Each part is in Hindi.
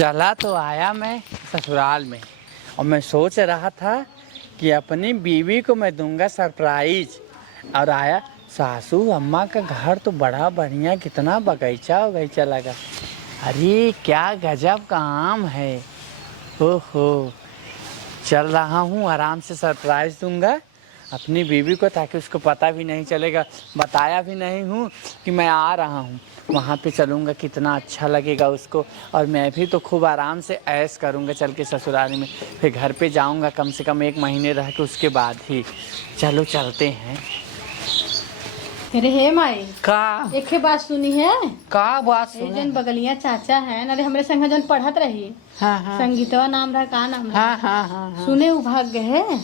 चला तो आया मैं ससुराल में और मैं सोच रहा था कि अपनी बीवी को मैं दूंगा सरप्राइज। और आया सासू अम्मा का घर तो बड़ा बढ़िया, कितना बगीचा वगीचा लगा। अरे क्या गजब का आम है। ओहो, चल रहा हूँ आराम से सरप्राइज दूंगा अपनी बीवी को, ताकि उसको पता भी नहीं चलेगा। बताया भी नहीं हूँ कि मैं आ रहा हूँ। वहाँ पे चलूँगा, कितना अच्छा लगेगा उसको। और मैं भी तो खूब आराम से ऐश करूँगा चल के ससुराल में। फिर घर पे जाऊँगा कम से कम 1 महीने रह के, उसके बाद ही। चलो चलते हैं। अरे हे माई का एक बात सुनी है। का बात ये सुने? जन बगलिया चाचा है ना, अरे हमरे संग जन पढ़त रही। हाँ हाँ संगीतवा नाम रहा, का नाम हाँ रहा? हाँ हाँ सुने वो भाग गए है।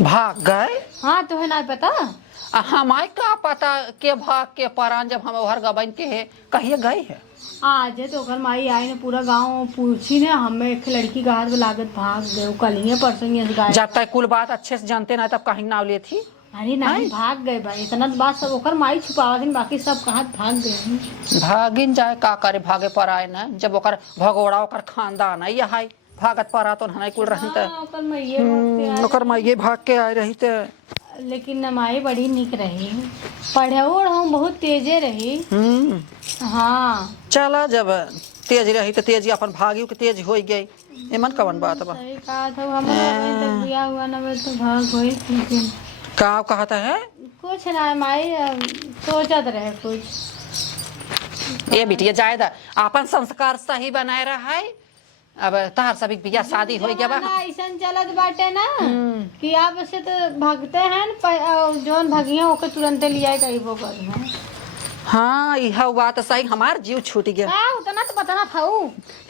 भाग गए? हाँ तो है ना पता। हमारे का पता के भाग के परान, जब हम घर गबन के है कहिए गए है। आज है तो घर माई आई ने पूरा गांव पूछी ने, हमें एक लड़की का हाथ लागत भाग गए। कल ही परसों जब तक कुल बात अच्छे से जानते ना तब कहीं नाव लिए थी। अरे नहीं भाग गए भाई, इतना बात सब ओकर माई छुपावा थी, बाकी सब कहाँ भाग गए। भागिन जाए का करे, भागे पर आए ना, जब ओकर भगोड़ा ओकर खानदान है यह भागत पर तो नहीं कुल रही हाँ, ओकर मैये भाग के आए। ओकर माइये भाग के आए रही थे। लेकिन नमाई बड़ी निक रही, पढ़ो हम बहुत तेजे रही। हाँ चला, जब तेज रही तो तेज अपन भागी के तेज हो गई। एमन कवन बात बा? सही कहा था। हमारा अभी तक बिया हुआ ना तो भाग हुई। लेकिन का कहता है? कुछ ना माई, सोचत रहे कुछ। ये बिटिया जायदा अपन संस्कार सही बनाए रहा है। अब तार सभी बिया शादी हो गया बा। ऐसा चलत बाटे ना कि आप से तो भागते हैं न, जौन भगिया ओके तुरंत लिया कहीं वो कर। हाँ यह बात सही, हमार जीव छूट गया। उतना तो पता ना था।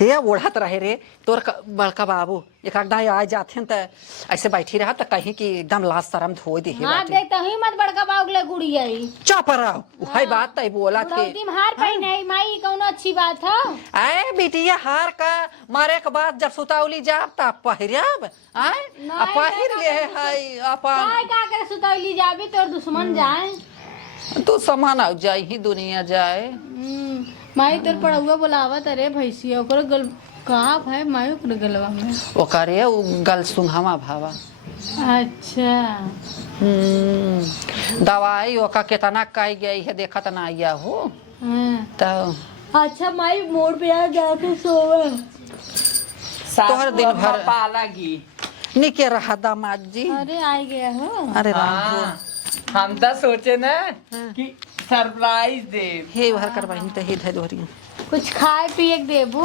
हे ओढ़त रहे रे तोर बड़का बाबू एक आ जाते त ऐसे बैठी रहा तो कहीं कि एकदम लाज शरम धो दी। हाँ देखता ही मत बड़का बाबू गुड़िया चुप रहो, वही बात तय बोला थे। हार पहने माई कौन अच्छी बात है। आए बिटिया हार का मारे के बाद जब सुतावली जाब तब पहिरब आए पहिर ले है अपन का करे सुतौली जाबे तोर दुश्मन जाए तू समान आ जाए ही दुनिया जाए। माई तोर पढ़ुआ बोलावत अरे भैंसिया ओकर गल कहा है माई ओकर गलवा में ओकरे गल सुंघावा भावा। अच्छा दवाई ओका कितना कही गई है देखत ना आया हो। तो अच्छा माई मोड़ पे आ जाके सोवे तोहर दिन भर पालागी निके रहा दामाद जी। अरे आ गया हो। अरे राम हम तो सोचे ना कि सरप्राइज दे। हे भर करवाई तो हे धोरी कुछ खाए पिए के देबू।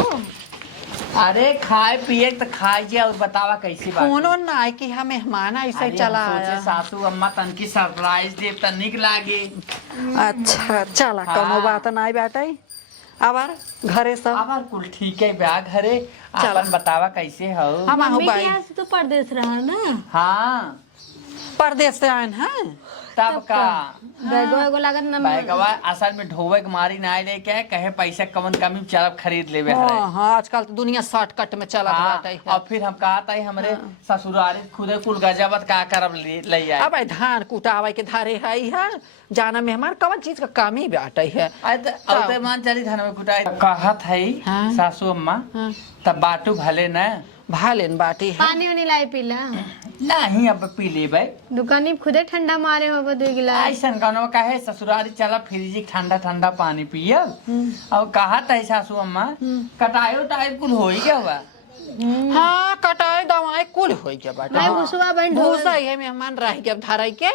अरे खाए पिए तो खाइए और बतावा कैसी बात। कोनो ना कि हम मेहमान ऐसे चला सोचे सासू अम्मा तन की सरप्राइज दे त निक लागे। अच्छा चला कोनो बात ना बेटा। आबार घरे सब आबार कुल ठीक है ब्याह घरे। अपन बतावा कैसे हो। हम मम्मी भाई के यहाँ से तो परदेश रहा ना। हाँ परदेश से आए हैं तब का बैगो एगो लागत ना बैगवा असल में ढोवे के मारी ना ले के कहे पैसा कवन कमी चलब खरीद लेवे है। हाँ आजकल तो दुनिया शॉर्टकट में चला हाँ, और फिर हम कहा था हमरे ससुरारी खुदे कुल गजबत का करब ले आए। अब धान कुटावे के धारे है जाना मेहमान कवन चीज का कमी बाटे है। औते मान चली धन में कुटाई कहत है सासू अम्मा तब बाटू भले न भालेन बाटी है। पानी वानी लाई पीला नहीं अब पी लेबे। दुकानी खुदे ठंडा मारे हो 2 गिलास। ऐसा कौनो कहे ससुरारी चला फ्रिज ठंडा ठंडा पानी पियब। और कहा था सासू अम्मा कटायो टाइप कुल हो ही गया हुआ। हाँ कटाई दवाई कुल हो गया बाटे। मैं भुसवा बन भूसा है मेहमान रह गया धराई के।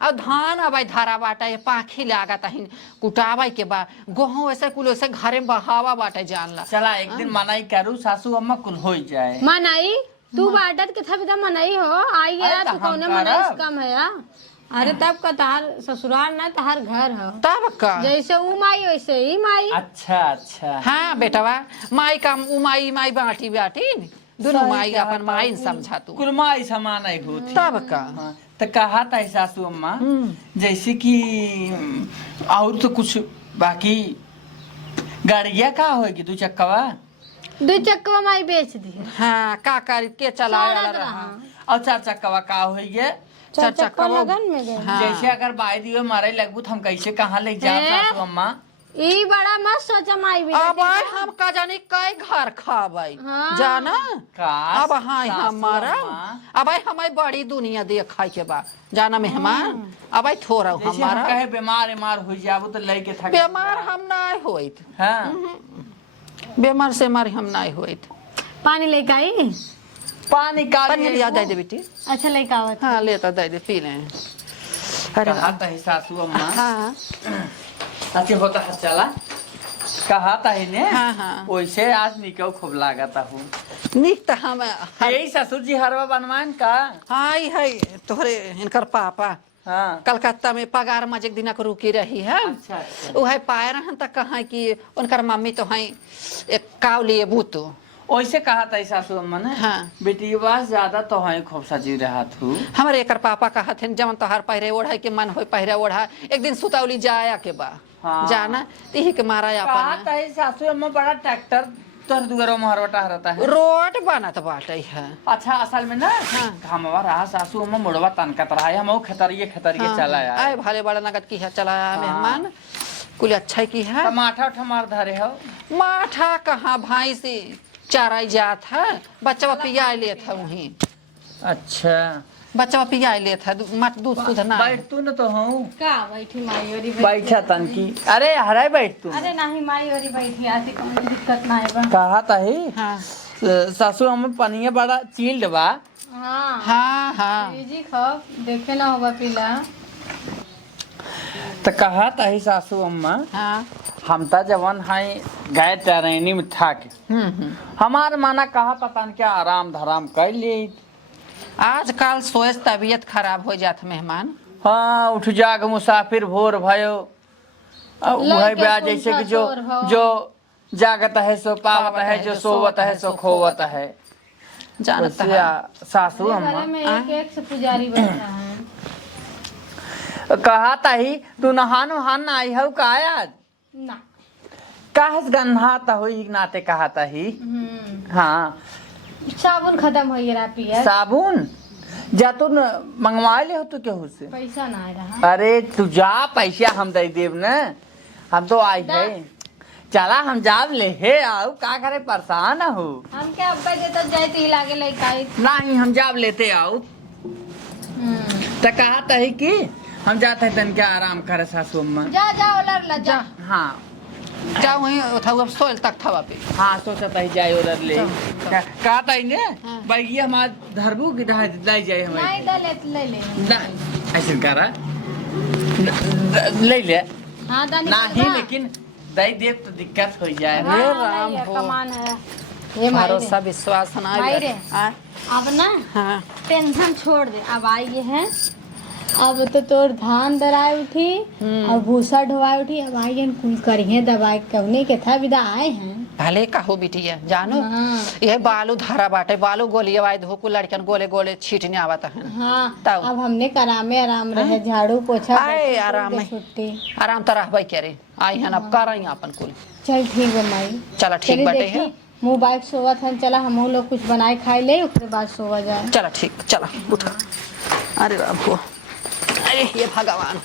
अब धान अब धारा बाटा है पाखी लागत है कुटावा के बाद गोहूं ऐसे कुल ऐसे घरे बहावा बाटे जान ला। चला एक दिन मनाई करू सासू अम्मा कुल हो जाए। मनाई तू बाटत के था मनाई हो आई गया तू कौन मनाई कम है या? अरे तब का तार ससुराल ना तार घर हो तब का जैसे ऊ माई वैसे ही माई। अच्छा अच्छा हाँ बेटवा माई का माई माई बाटी बाटी दोनों माई अपन माई समझा तू कुल माई समान ही होती। तब का तो कहा था सासू अम्मा जैसे कि और तो कुछ बाकी गाड़िया का होगी 2 चक्कवा 2 चक्कवा माई बेच दी। हाँ का करके चला रहा और 4 चक्कवा का होगी 4 चक्का लगन में गए। जैसे अगर बाई दियो मारे लगबू हम कैसे कहाँ ले जा सासू अम्मा। ई बड़ा मस्त सोचा माई भी अब आए हम का जानी कई घर खाबाई हाँ। जाना काश अब हाँ सासू हमारा अम्मा। अब आई हमारी बड़ी दुनिया देखाई के बा जाना मेहमान अब आई थोड़ा जैसे हम हमारा कहे बीमार हो जाबो तो लेके थक बीमार हम ना होइत हाँ बीमार से मारी हम ना होइत पानी लेके आई। पानी का पानी लिया दे दे बेटी अच्छा लेके आवत। हाँ लेता दे दे पी ले अरे कहा था सासू अम्मा हाँ अच्छे होता है चला कहा था ही ने हाँ, हाँ। वैसे आज निकल खूब लागता हूँ निक तो हम यही ससुर जी हरवा बनवान का हाय हाय तोहरे इनकर पापा हाँ कलकत्ता में पगार मजे एक दिन रुकी रही है अच्छा अच्छा वह पाए रहन तक कहा कि उनकर मम्मी तो है एक काव लिए बूतू वैसे कहा था सासू अम्मा ने हाँ। बेटी बास ज्यादा तो है खूब सजी रहा थू हमारे एकर पापा कहत हन जवन तोहार पहिरे ओढ़ा के मन हो पहिरे ओढ़ा एक दिन सुतौली जाया के बा हाँ। जाना तिही के मारा कहा अपन था सासू अम्मा बड़ा ट्रैक्टर तोर दुगरो महरवटा रहता है रोड बनत बाटे है अच्छा असल में ना हाँ। घामवा रहा सासू अम्मा मुड़वा तनकत रहा है हम खतरिए हाँ, चला यार आए भाले बड़ा नगद की है चला मेहमान कुल अच्छा की है टमाटर ठमार धरे हो माठा कहाँ भाई से चाराई जात है बच्चा पिया ले था वहीं अच्छा बच्चा पिया ले था मत दूध सुध ना बैठ तू न तो हूँ का बैठी माई ओरी बैठा तनकी अरे हराय बैठ तू अरे नहीं माई ओरी बैठी आती कोई दिक्कत ना है बा। कहा था ही हाँ सासू अम्मा पनिया बड़ा चील्ड बा हाँ हाँ हाँ जी खाओ देखे ना होगा पीला। तो कहा था ही सासू अम्मा हाँ हम तो जवन है गए ट्रेनी में था के हमार माना कहा पता नहीं क्या आराम धराम कर लिए आजकल सोच तबीयत खराब हो जात मेहमान हाँ उठ जाग मुसाफिर भोर भयो वही लड़के ब्याह कुल जैसे कि ससुर हो। जो जागत है सो पावत है जो सोवत है सो खोवत है जानता वैसे है सासू घरे अम्मा में एक से पुजारी बैठा है। कहा था ही तू नहान वहान आई हो का आज ना काहस गन्हा था हुई नाते कहा था ही हाँ साबुन खत्म हो गया पिया साबुन जा तू न मंगवा ले हो तू केहू से पैसा ना आ रहा। अरे तू जा पैसा हम दे देव न हम तो आई है चला हम जाब ले हे आओ का करे परेशान हो हम क्या अब्बा देता जाती लागे लइकाई। नहीं हम जाब लेते आओ तो कहा था ही कि हम जाते हैं तन क्या आराम करे सासू अम्मा जा जा ओलर ला जा। हाँ जा वहीं था अब सोल तक था पे हाँ सोचा था ही जाए उधर ले चल। कहा था ही ने हाँ। भाई ये हमार धरबू की ढाई लाई जाए नहीं हमारे ले ले ना ऐसे करा ले ले हाँ दानी नहीं लेकिन दई देव तो दिक्कत हो जाए हे राम हो। कमान है ये माई भरोसा विश्वास ना माई रे। हाँ अब ना हाँ टेंशन छोड़ दे। अब आई है अब तो तोर धान दराए उठी और भूसा ढोवाए उठी। अब आई है कुल करिए दवाई कवने के था विदा आए हैं। भले कहो बिटिया जानो हाँ। ये बालू धारा बाटे बालू गोली आवाज धोकू लड़कन गोले गोले छीटने आवत है हाँ तब। अब हमने करामे आराम रहे झाड़ू पोछा आए बर्तन आराम धो के में। छुट्टी। आराम तो रहबे करे आई हन अब कर अपन कुल चल ठीक है माई चला ठीक चली बाटे देखी है मुँह बाइक सोवत हन। चला हम लोग कुछ बनाए खाए ले उसके बाद सोवा जाए। चला ठीक चला उठ अरे राम को अरे ये भगवान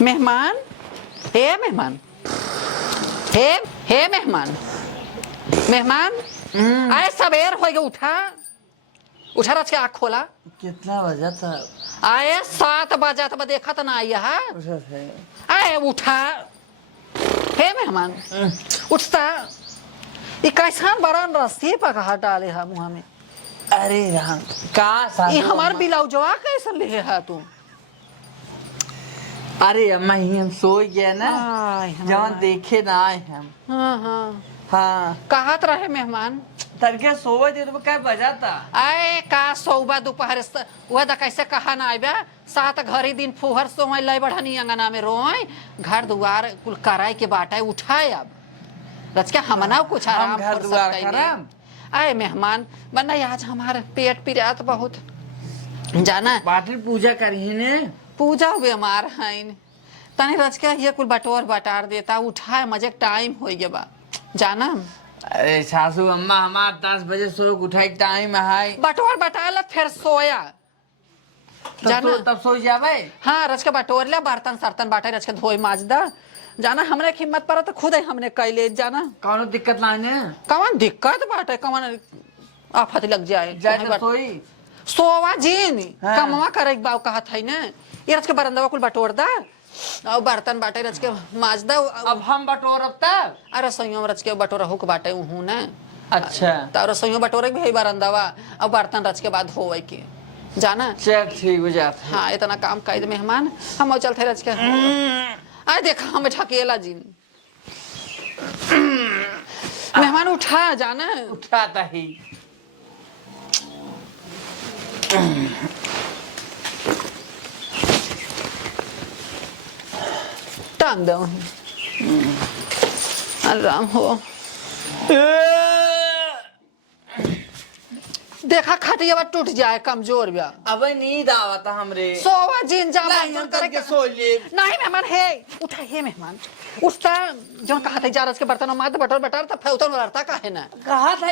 मेहमान हे मेहमान हे हे मेहमान मेहमान आए सवेर हो गए उठा उठा रच के आँख खोला कितना बजा था आए 7 बजा तो देखा तो ना आइया है आए उठा हे मेहमान उठता ये कैसा बड़ा रस्सी पका डाले है मुँह में अरे राम का ये सासू हमार अम्मा? बिलाउजवा कैसे ले है तू अरे अम्मा ही हम सो गए ना आय, हमार जवन माई। देखे ना आए हम हाँ हाँ हाँ कहत रहे मेहमान तड़के सोवे दे तो क्या बजा था आए का सौबा दोपहर वह दा कैसे कहा ना आइबा 7 घरी दिन फुहर सोए लय बढ़नी अंगना में रोए घर दुआर कुल कराई के बाटा उठाए अब रचका हमना कुछ हम आराम घर फुर्सत दुआर कैले। कराम। आए मेहमान बना आज हमारे पेट पिरात बहुत जाना बाटी पूजा करी ने पूजा बीमार हैं तनी रच के ये कुल बटोर बटार देता उठाए मजे टाइम हो गया बा जाना अरे सासू अम्मा हमार 10 बजे सो के उठाई टाइम है। बटोर बटाला फिर सोया जाना तब सो जावे। हाँ रच के बटोर ले बर्तन सर्तन बाटे रच के धोई माजदा जाना हमने हिम्मत पर तो खुद ही हमने कैले जाना कौनो दिक्कत ना है। कौन दिक्कत बाटे कौन आफत लग जाए जाए तो सोई। सोवा जीन हाँ। कमवा करे बाव कहत है ना ये रच के बरंदवा कुल बटोर दा और बर्तन बाटे रच के माजदा अब हम बटोरब तब। अरे सइयों रच के बटोरा हुक बाटे हूं ना अच्छा तारो सइयों बटोरे भी है बरंदवा और बर्तन रच के बाद होवे के जाना चल ठीक हो जाता। हाँ इतना काम कायद मेहमान हम चलते रच के अरे देखा हमें ठकेला जी मेहमान उठा जाना उठाता ही। टांग दो आराम हो देखा खटिया टूट जाए कमजोर बा अब नींद आवता हमरे। सोवा जिन जा नहीं, मन हम करे करके सो ले। नहीं मेहमान है उठा है मेहमान उठता जो कहा था जारस के बर्तन मात बटर बटर तो फेउतन लड़ता काहे ना कहा था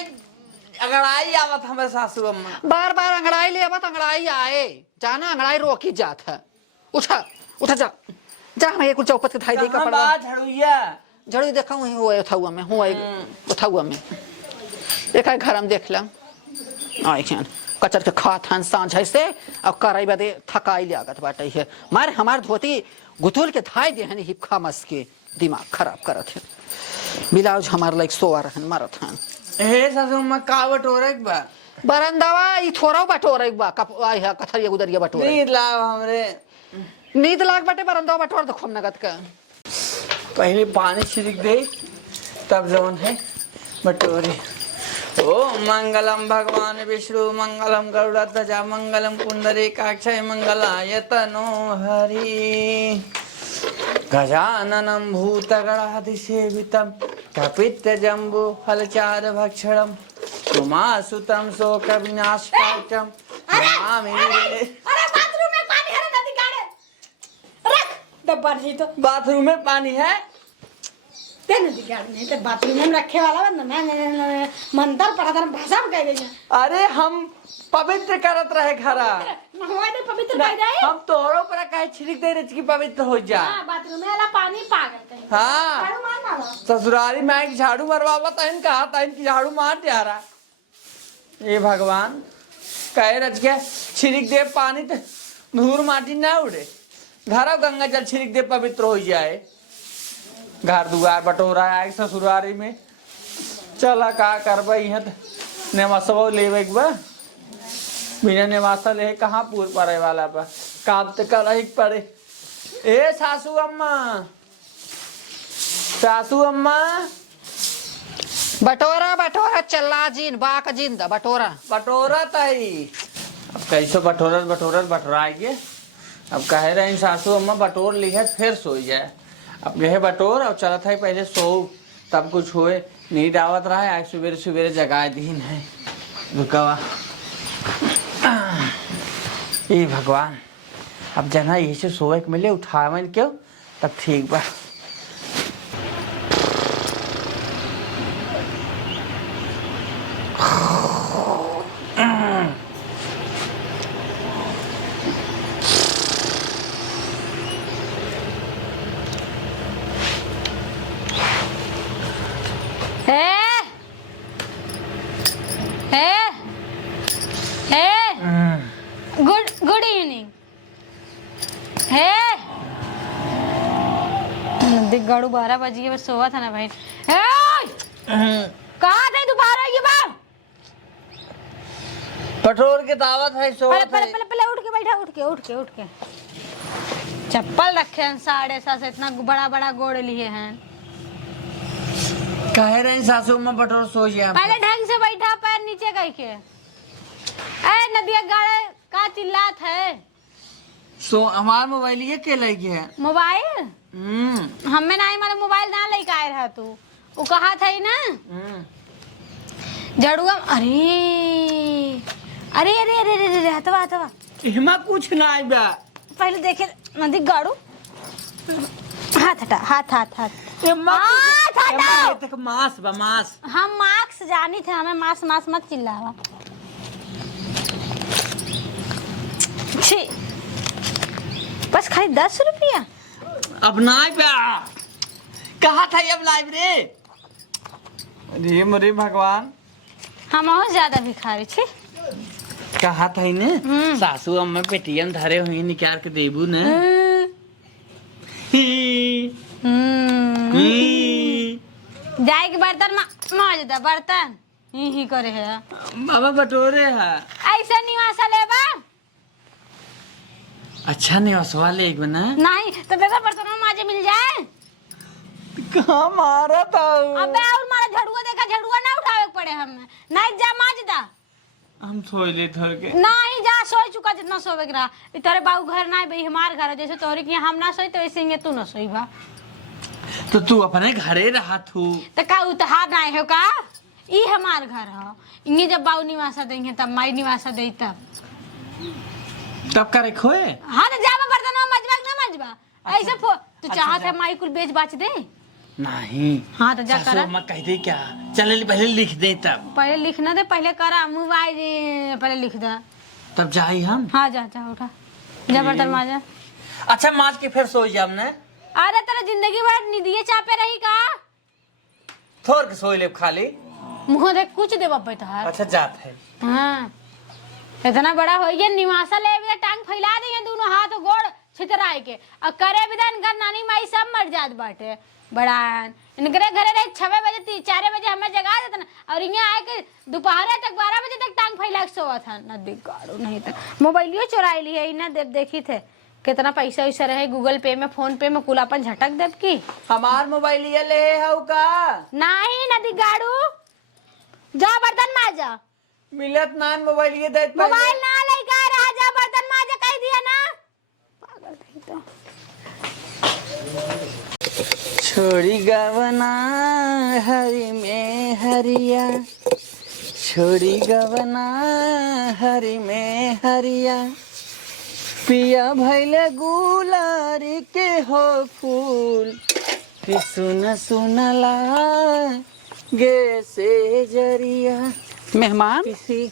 अगर आई आवत हमारे सासू अम्मा। बार बार अंगड़ाई ले अब अंगड़ाई आए जाना अंगड़ाई रोकी जात है उठा उठा जा जा मैं कुछ चौपट के थाई दे का पड़ा झड़ुइया झड़ी देखा हूं वो था में हूं था में देखा घर में देख ला आई खान कचर के खा थान सांझ है से अब कराई बदे थकाई लागत बाटे है मार हमार धोती गुथुल के थाई दे हनी हिपखा मस के दिमाग खराब करत है मिलाज हमार लाइक सोवा रहन मारत हन हे सासू अम्मा कावट हो रहा बा। बरंदावा ई थोड़ा बटोर एक बा कप आई है कथरिया गुदरिया बटोर नींद लाव हमरे। नींद लाग बटे बरंदावा बटोर देखो नगद का पहले पानी छिड़क दे तब जवन है बटोरे। ओ मंगलम भगवान विष्णु मंगलम गरुड़ध्वजा मंगलम पुंडरीकाक्षय मंगलाय तनो हरि। गजाननं भूतगणाधिसेवितं कपित्थजम्बो फलचारुभक्षणं उमासुतं शोकविनाशकार्यं नमामि। अरे बाथरूम में पानी है ना निकाले रख डब्बा नहीं तो बाथरूम में पानी है। ते नदी गाड़ नहीं तो बाथरूम में रखे वाला बंदा मैं मंत्र पढ़ा था भाषा में कह देंगे अरे हम पवित्र करत रहे घरा। नहवा ने पवित्र कर जाए हम तोरो पर काहे छिड़क दे रही कि पवित्र हो जा। हां बाथरूम में वाला पानी पागल कहीं हाँ झाड़ू मार मारो ससुरारी में एक झाड़ू मरवावा तहन कहा तहन की झाड़ू मार दिया रहा। ये भगवान कहे रच के छिड़क दे पानी तो धूल माटी ना उड़े घर गंगा जल छिड़क दे पवित्र हो जाए। घर दुआर बटोरा आए ससुरारी में चला का करबा यहाँ नेवासवा लेवे के बा बिना नेवासा ले कहाँ पूर पड़े वाला बा काम तो कर ही पड़े। ए सासू अम्मा सासू अम्मा बटोरा बटोरा चल्ला जीन बाक जीन दा बटोरा बटोरा तई। अब कैसे बटोरत बटोरत बटोराएंगे। अब कह रहे हैं सासू अम्मा बटोर ली है फिर सो जाए। अब यह बटोर और चला था पहले सो तब कुछ हुए नींद आवत रहा है। आज सवेरे सवेरे जगाए दीन है रुकावा। ये भगवान अब जना यही से सोए के मिले उठावन क्यों तब ठीक बा। गुड इवनिंग है गड़ू 12 बजे बस सोवा था ना भाई। कहाँ थे तू बाहर आई बार बटोर के दावत है सो पहले पहले पहले पहले उठ के बैठा उठ के चप्पल रखे हैं 7:30 से इतना बड़ा बड़ा गोड़ लिए हैं। कह रहे हैं सासू अम्मा बटोर सो जाए। पहले ढंग से बैठा पैर नीचे कह के ए नदिया गाड़े का चिल्लात है। सो हमार मोबाइल ये के लगी है मोबाइल हमें नहीं मारे मोबाइल ना लेके आए रहा तू वो कहा था ही ना जड़ुआ। अरे अरे अरे अरे अरे हतवा हतवा हिमा कुछ ना आई बा। पहले देखे नदी गाड़ू हाथ हटा, हाथ हाथ हाथ। ये हाथ हटाओ। तक मांस बा मांस। हम मार्क्स जानी थे, हमें मांस मांस मत चिल्लावा। छी, बस खाली 10 रुपया। अब नाई पे कहा था अब नाई रे। अरे मरे भगवान, हम और ज्यादा भिखारी छी। कहा था ने सासू अम्मा पेटीएम धरे हुई निकाल के देबू ने। जाए के बर्तन माज दे, बर्तन ही करे है। बाबा बटोरे है। ऐसा निवासा लेबा अच्छा नहीं हंसवा ले एक बना। नहीं तो बेटा बर्तन में माजे मिल जाए। कहाँ मारा था? अबे और मारा झड़ुआ देखा, झड़ुआ ना उठावे पड़े हमें। नहीं जा माज दा। हम सोए ले धर के। नहीं जा, सोई चुका जितना सोवे के रहा। तेरे बाबू घर ना भाई, हमार घर है। जैसे तोहरे के हम ना सोई तो वैसे ही तू ना सोई बा। तो तू अपने घरे रहा थू तो का उतहार ना है का? ई हमार घर है। इन्हें जब बाबू निवासा देंगे तब माई निवासा दे तब करे खोए। हाँ तो जाबा बर्तन में मजबा ना मजबा ऐसे तू चाहत है माई कुल बेच बाच दे। नहीं। हाँ तो जा सासू करा। अम्मा कह दे क्या? चले पहले लिख दे तब। पहले लिखना दे, पहले करा मोबाइल पहले लिख दे। तब जाई हम। हाँ जा जा उठा, जा बर्तन माजा। अच्छा माज के फिर सो जाम ने। अरे तेरा जिंदगी भर निदिये चापे रही का? थोड़ के सोई ले खाली। मुँह देख कुछ दे बापे तोहार। अच्छा जात है। हाँ इतना बड़ा हो गया, निवासा ले भी टांग फैला दिए दोनों हाथ गोड़ छितराए के। और करे विधान घर नानी माई सब मर जात बाटे। बड़ा इनके घरे रहे 6 बजे 4 बजे हमें जगा देते ना, और यहाँ आए के दोपहर तक 12 बजे तक टांग फैला के सोवा था। न दिगाड़ो नहीं तो मोबाइलियो चुराई ली है ना। देव देखी थे कितना पैसा वैसा रहे गूगल पे में फोन पे में कुल अपन झटक देव की। हमार मोबाइल ये ले हऊ का? नहीं न दिगाड़ू, जा बर्तन माजा। मिलत नान मोबाइल ये दे। मोबाइल ना लेके रहा, जा बर्तन माजा कह दिया ना। पागल नहीं तो। छोड़ी गवना हरी में हरिया, छोड़ी गवना हरी में हरिया, पिया भैले गुलारी के हो फूल, कि सुन सुनला गे से जरिया। मेहमान किसी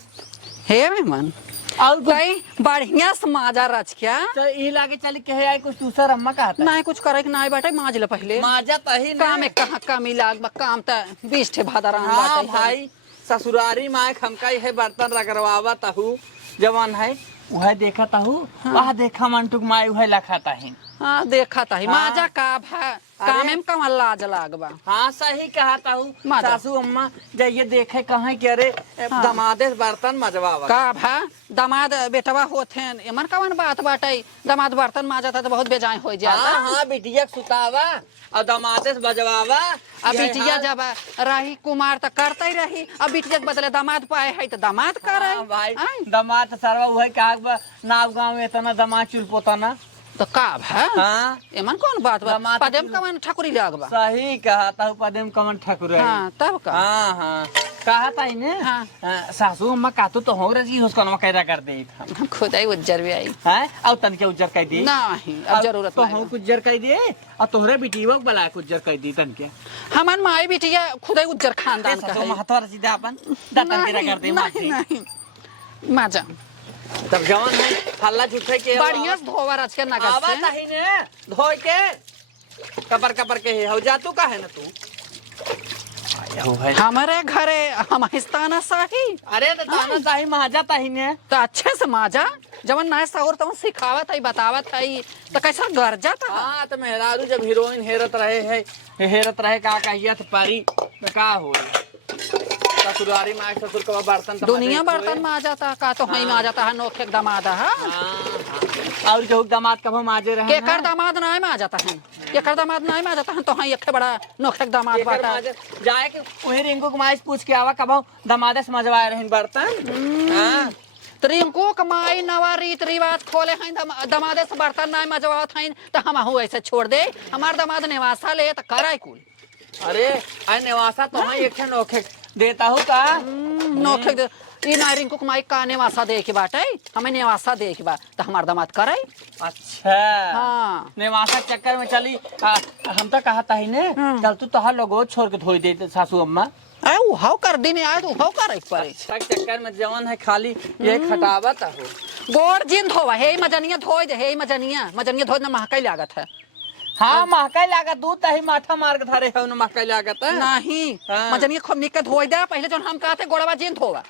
हे मेहमान और कहीं बढ़िया समाजा रच क्या? तो ई लागे चल के है कुछ दूसर अम्मा कहता नहीं कुछ करे नहीं बाटे, माज ले पहले। माजा तही काम में कहाँ कमी लाग काम त 20 ठे भादरान हाँ बाटे। भाई ससुरारी माए खमका है बर्तन रगड़वावा तहु जवान है वह देखा तहु। वह देखा मंटुक माए वह लखाता है। हाँ देखा था हाँ। माजा का भा काम में कम लाज लागबा। हाँ सही कहा तहु। माजा। सासू अम्मा जाइए देखे कहाँ कि अरे हाँ। दमादे बर्तन मजवावा का भा दामाद बेटवा होथे एमन कवन बात बाटे। दामाद बर्तन माजा था तो बहुत बेजाय हो जाता। हाँ हाँ बिटिया सुतावा और दमादे बजवावा। अब बिटिया जब रही कुमार तो करते ही रही, अब बिटिया के बदले दामाद पाए है तो दामाद करे। हाँ भाई दमाद सरवा वही कहा नाव गाँव में इतना दमाद चुल पोता ना तो का भा हाँ एमन कौन बात बा? दामाद पदेम कवन ठकुरी लागबा। सही कहा तहु पदेम कमन ठाकुर है। हाँ तब का हाँ हाँ कहा था इन्हें। हाँ। सासू अम्मा कातू तो हो रही उसका नाम कैरा कर दे था। हम खुद ही उज्जर भी आई हैं और तन के उज्जर कह दी नहीं अब जरूरत तो नहीं हम उज्जर कह दिए और तोहरे बिटिया को बुला के उज्जर कह दी तन के। हमन माई बिटिया खुद ही उज्जर खानदान का है। महत्व रसीदा अपन दतन के कर दे नहीं नहीं माजा तब जवान है हल्ला झूठे के बढ़िया धोवा रच के नगद आवा से। तही ने धोई के कबर कबर के हो जा तू का है ना तू आया हो है। हमारे घरे हम हिस्ताना सही अरे तो ताना ताही महाजा ताही ने तो अच्छे से माजा जवन नए सौर तुम सिखावत है बतावत है तो कैसा गर्जा था। हाँ तो मेहरारू जब हीरोइन हेरत रहे है हेरत रहे का कहिया तो पारी तो का हो ससुरारी माँ ससुर का बर्तन तो दुनिया माजे बर्तन हुए। माजा था का तो वही माजा था नोखे दामाद है। हाँ, हाँ। और जो दामाद कब माजे रहे केकर दामाद नहीं माजा था केकर दामाद नहीं माजा था तो वही एक बड़ा नोखे दामाद बाटा। जाए के वही रिंकू को माइस पूछ के आवा कब दामादे से मजवाए रहे बर्तन। हाँ तो रिंकू कमाई नवा रीत रिवाज खोले हैं दमादे से बर्तन नहीं मजवात हैं तो हम हो ऐसे छोड़ दे। हमार दामाद निवासा ले तो कराई कुल। अरे अरे निवासा तो हाँ एक नोखे देता हूँ का नोखे दे ई ना रिंकू कुमाई का नेवासा दे के बाटे हमें नेवासा दे के बा तो हमार दामाद करे। अच्छा हाँ नेवासा के चक्कर में चली हम तो कहा था ही ने चल तू तोहार लोगो छोड़ के धोई दे सासू अम्मा। अरे उहाव कर दी ने आज उहाव कर एक पर अच्छा के चक्कर में जवन है खाली ये खटावत हो गोड़ जिन धोवा हे मजनिया धोई दे हे मजनिया धोई ना महकाई लागत है। हाँ महकाई लागत दूध तही माठा मार के धरे है महकाई लागत है नहीं हाँ। मजनिया खूब निक के धोई दे पहले जौन हम कहते गोड़वा जिन धोवा।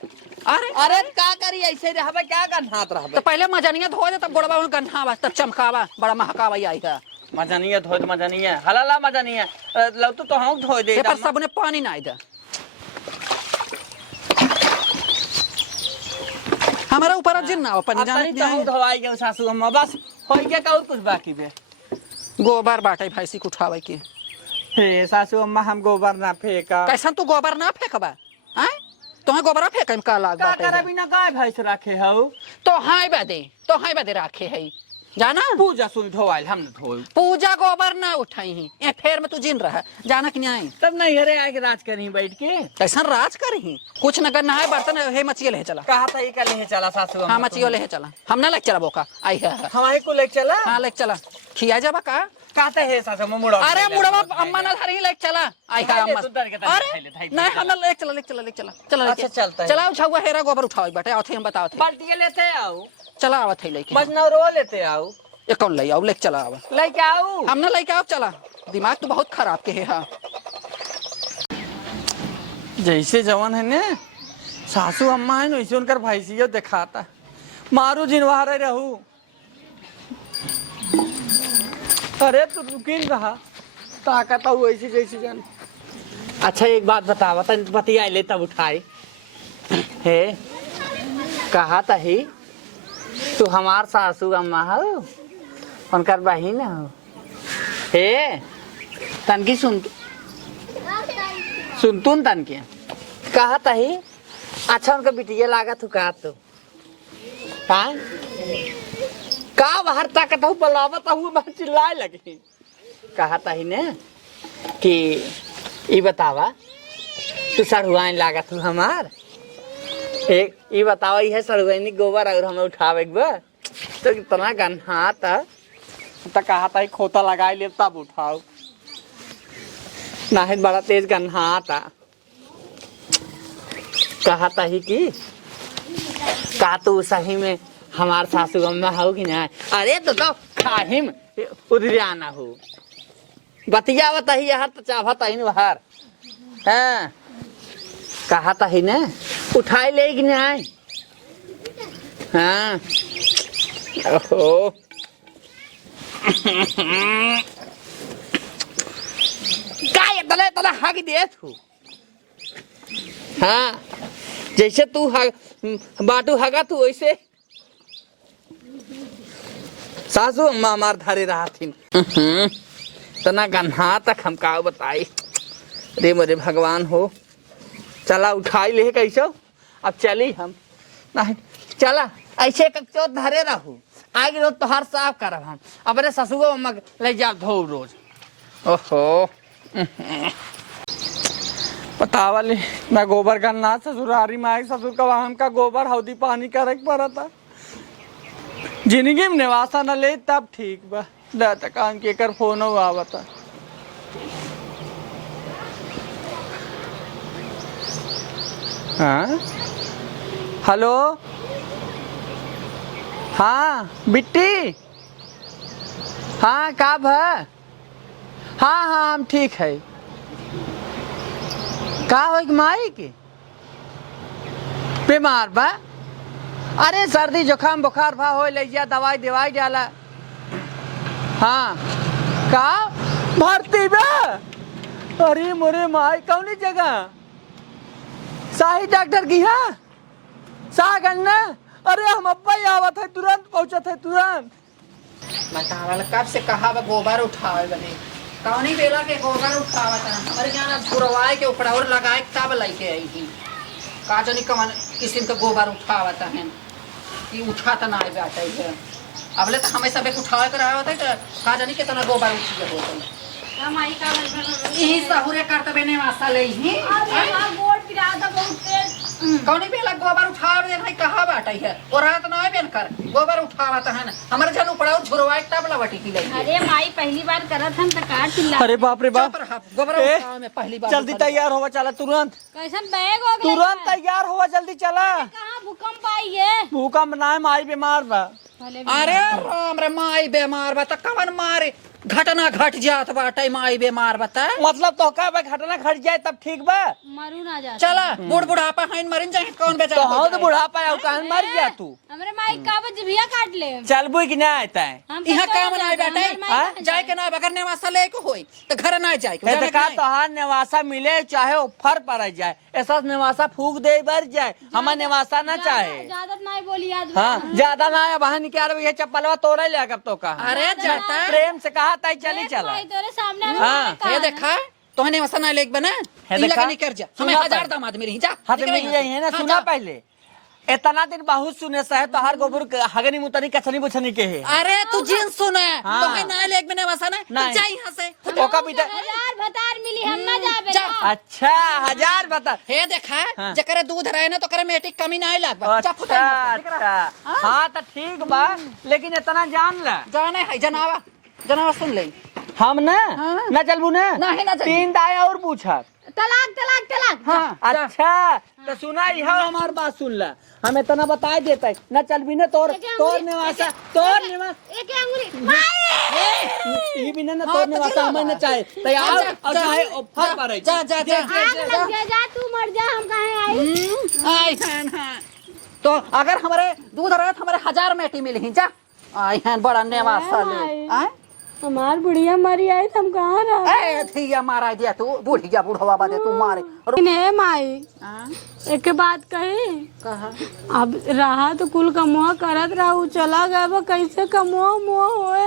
अरे अरे का करी ऐसे रहबे क्या गन्हात रहबे तो पहले मजनिया धोई दे तब गोड़वा गन्हावा तब चमकावा बड़ा महकावा आई है। मजनिया धोई मजनिया हलाला मजनिया लव तो हम धोई दे पर सबने पानी ना दे हमारा ऊपर जिन ना पानी जाने नहीं धोवाई के सासू अम्मा बस होई के और कुछ बाकी बे गोबर बाटे भैंसी के उठावे के। हे सासू अम्मा हम गोबर ना फेंका कैसन तू गोबर ना फेंकबा हैं तुम्हें गोबर फेंके में का लाग का बाटे करे बिना गाय भैंस रखे हो तो हाय बदे राखे है जाना पूजा सुन धोवाइल हम धोई पूजा गोबर ना उठाई ही ए फेर में तू जिन रहा जाना कि नहीं तब नहीं हरे आके राज करी बैठ के कैसन राज करही कुछ न करना है बर्तन हे मचिए ले चला कहा था ये कल ही चला सासू अम्मा हाँ मचियो ले चला हम ना लेके चला बोका आई है हमारे को लेके चला हाँ लेके चला खिया जाबा का कहते है सासू अम्मा मुड़ा अरे मुड़वा अम्मा ना धरी लेके चला आई है अम्मा तू डर के तक अरे नहीं हम ना लेके चला चला अच्छा, चलता है। चला उठावा हेरा गोबर उठाओ बेटा आथे हम बताओ थे बाल्टी लेते आओ चला आवत है लेके मजना रो लेते आओ ये कौन ले आओ लेके चला आवा लेके आओ हम ना लेके आओ चला दिमाग तो बहुत खराब के है हाँ जैसे जवान है ने सासू अम्मा है वैसे उनकर भैंसियो दिखाता मारू जिनवारे रहू अरे तू रुकिन रहा ताकत हो ऐसी जैसी जान। अच्छा एक बात बतावा तन बतिया ले तब उठाए हे कहा था ही तू हमार सासू अम्मा हो उनकर बहिन हो हे तन की सुनतुन तन के कहा था ही अच्छा उनका बिटिया लागा तू कहा तो हाँ का बाहर ताकत हूँ पलावत हूँ मैं चिल्लाए लगी कहा था ही ने कि ये बतावा तू सड़ुआइन लागत हूँ हमार एक ये बतावा ये सड़ुआइनी गोबर और हमें उठावे तो इतना गन्हा था तो कहा था खोता लगाए ले तब उठाओ ना बड़ा तेज गन्हा था कहा था ही कि का तू सही में हमार सासू अम्मा हो कि ना अरे तो खाहिम उधर आना हो बतिया बताही यार तो चाहता ही बाहर हाँ कहा था ही ना उठाए ले कि ना हाँ ओहो काय तले तले हाक दे तू हाँ जैसे तू बाटू हागा तू वैसे सासू अम्मा मार धारे रहा थी तना गन्हा तक हम का बताई रे मेरे भगवान हो चला उठाई ले कैसो अब चली हम नहीं चला ऐसे कच्चो धरे रहू आगे रोज तोहार साफ करब हम अब रे ससुरो अम्मा ले जा धो रोज ओहो बतावली मैं गोबर गन्ना ससुरारी माए ससुर का हम का गोबर हौदी पानी करे पड़ा था जिंदगी में निवासा न ले तब ठीक बा ला तकान के कर फोन आवता हाँ हेलो हाँ बिट्टी हाँ कब है हाँ हाँ हम ठीक है का हो माई के बीमार बा अरे सर्दी जुकाम बुखार भा हो ले जा दवाई दवाई डाला हाँ का भर्ती बा अरे मोरे माई कौन जगह शाही डॉक्टर की है शाहगंज में अरे हम अब्बा ही आवत है तुरंत पहुंचत है तुरंत बतावल कब से कहा गोबर उठावे बने कौनी बेला के गोबर उठावत है हमारे जाना छुरवाए के ऊपर और लगाए तब लेके आई थी का जानी कौन किसी का गोबर उठावत है कि उठाता ना बैठा है अबले तो हमें सबे उठावे कर रहा होता है का जानी कितना गोबर उठी होता है हमारी का यही सहुरे करते बने वासा ले ही अरे हां गोड़ पिरा दा बहुत कौनी बेला गोबर उठाव दे नहीं कहा बाटई है और रात ना बेन कर गोबर उठावत है ना हमारे जनू पड़ा झुरवा एक टबला बटी की लगी अरे माई पहली बार करत हम त काट चिल्ला अरे बाप रे बाप गोबर ए, उठाव में पहली बार जल्दी तैयार होवा चला तुरंत कैसन बैग हो गया तुरंत तैयार होवा जल्दी चला कहां भूकंप आई है भूकंप ना है माई बीमार बा अरे राम रे माई बीमार बता कवन मारे घटना घट जात बाटे माई बीमार बता मतलब तो का बा घटना घट जाए तब ठीक बा मरू ना जा चला बूढ़ बुढ़ापा हइन मरिन जाए कौन बेचा तो हाँ तो बुढ़ापा है कान मर गया तू हमरे माई का जिभिया काट ले चलबू कि ना आता है हम यहाँ तो काम ना जाते हैं, बेटे हमारे माई कहाँ जाए के ना बगर नेवासा ले को होई तो घर ना जाए के कहते का तोहार नेवासा मिले चाहे वो फर पड़ जाए ऐसा नेवासा फूक दे बर जाए हमार नेवासा ना चाहे ज्यादा नहीं बोली याद हाँ ज्यादा ना है बहन क्या ये चप्पलवा तोड़ा ले कर तो का अरे जाता प्रेम से कहा ताई चली चला भाई तेरे सामने हाँ, ये देखा तो नेवासा ना लेक बना है तिलक देखा? नहीं कर जा हमें सुना 1000 पाए। दामाद मिली जा हाथ निकल में यहाँ ये से। है ना हाँ, सुना जा। पहले इतना दिन बहुत सुने से तो हर गोबर हगनी मुतनी कछनी बुछनी के है अरे तू जिन सुने हाँ। तो है ना लेक में नेवासा ना तो नहीं। जा यहाँ से ओका पीते 1000 भतार मिली हम ना जाबे जा। अच्छा 1000 बता हे देखा हाँ। जकरे दूध रहे ना तो करे मेटिक कमी ना लाग जा अच्छा फुटा यहाँ से, दिख रहा? अच्छा हाँ तो ठीक बा लेकिन इतना जान ला जाने है जनावा जनावा सुन ले हम ना हाँ। ना चलबू ना नहीं, ना चलबू। 3 दाया और पूछा तलाक तलाक तलाक हाँ अच्छा तो सुना यह हमार बात सुन ला हम इतना बता देता है न चलबी ना तोर तोर निवासा तोर निवास एक अंगुली माई ये भी ना हाँ, तोर तो निवासा चलो हमें न बाहर। चाहे तैयार जा, और जा, चाहे जा, फल पर जा, जा, जा। आग लग गया जा तू मर जा हम कहां आई आई हैं हाँ। तो अगर हमारे दूध रहे तो हमारे 1000 मेटी मिली जा आई हैं बड़ा नेवासा ले आए हमार बुढ़िया मरी आई हम कहां रहे ए थिया मारा दिया तू बुढ़िया बुढ़वा बादे तू मारे ने माई हाँ, एक बात कही कहा अब रहा तो कुल कमुआ करत रहा उ चला गया वो कैसे कमुआ मुआ होए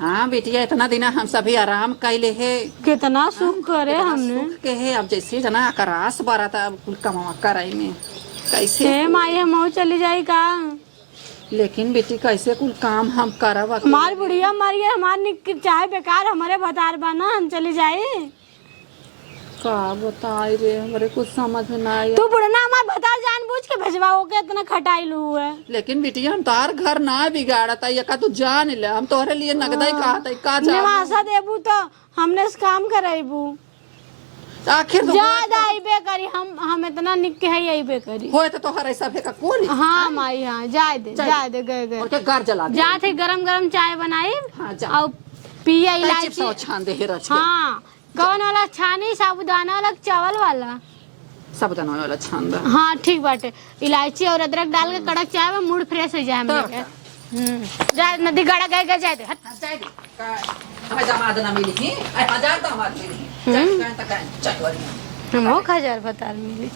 हाँ बेटिया इतना दिन हम सभी आराम कैले है कितना सुख करे हमने सुख के है अब जैसे जना करास बारा था अब कुल कमावा कराई में कैसे हे माई हम चली जाई का लेकिन बेटी कैसे कुल काम हम करब हमार बुढ़िया मर गई हमार चाहे बेकार हमारे भतार बना हम चली जाए का बताई रे हमरे कुछ समझ में ना आया तू बुढ़ना हमार भतार जानबूझ के भेजवाओ के इतना खटाई लू है लेकिन बेटी हम तार घर ना बिगाड़ता ये का तू जान ले हम तोहरे लिए नगदाई कहा था का जा निवासा देबू तो हमने से काम कराइबू आखिर तो ज्यादा आइबे करी हम इतना निक के है आइबे करी होए तो तोहर ऐसा फेंका कोली हाँ माई हाँ जाए दे गए गए और के घर जला दे जा थे गरम गरम चाय बनाई हाँ जा और पिया चिप्स इलायची और छान दे हे रच के हाँ कौन वाला छानी साबुदाना वाला चावल वाला सब जना वाला छान दे हाँ ठीक बाटे इलायची और अदरक डाल के कड़क चाय में मूड फ्रेश हो जाए हम लोग के जा नदी गड़ा गए जाए दे हट। जाए दे का हमें दामाद ना मिली ही 1000 दामाद मिली जाए का तक चाय वाली हम 1000 भतार मिली